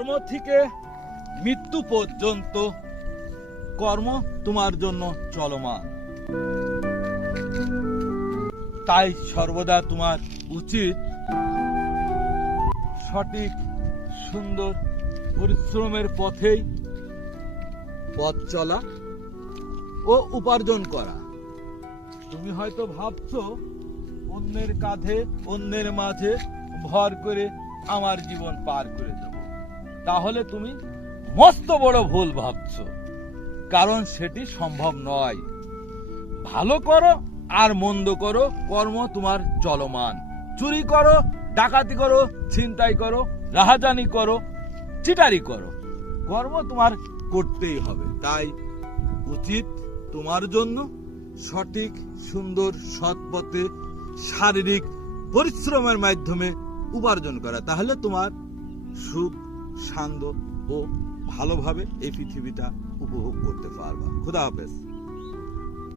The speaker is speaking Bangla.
জন্ম থেকে মৃত্যু পর্যন্ত কর্ম তোমার জন্য চলমান। তাই সর্বদা তোমার উচিত সঠিক সুন্দর পরিশ্রমের পথেই পথ চলা ও উপার্জন করা। তুমি হয়তো ভাবছো অন্যের কাঁধে অন্যের মাঝে ভর করে আমার জীবন পার করে দেব, তাহলে তুমি মস্ত বড় ভুল ভাবছো, কারণ সেটি সম্ভব নয়। ভালো করো আর মন্দ করো, কর্ম তোমার চলমান। চুরি করো, ডাকাতি করো, ছিনতাই করো, রাহাজানি করো, চিটারি করো, কর্ম তোমার করতেই হবে। তাই উচিত তোমার জন্য সঠিক সুন্দর সৎ পথে শারীরিক পরিশ্রমের মাধ্যমে উপার্জন করা, তাহলে তোমার সুখ শান্ত ও ভালোভাবে এই পৃথিবীটা উপভোগ করতে পারবা। খোদা হাফেজ।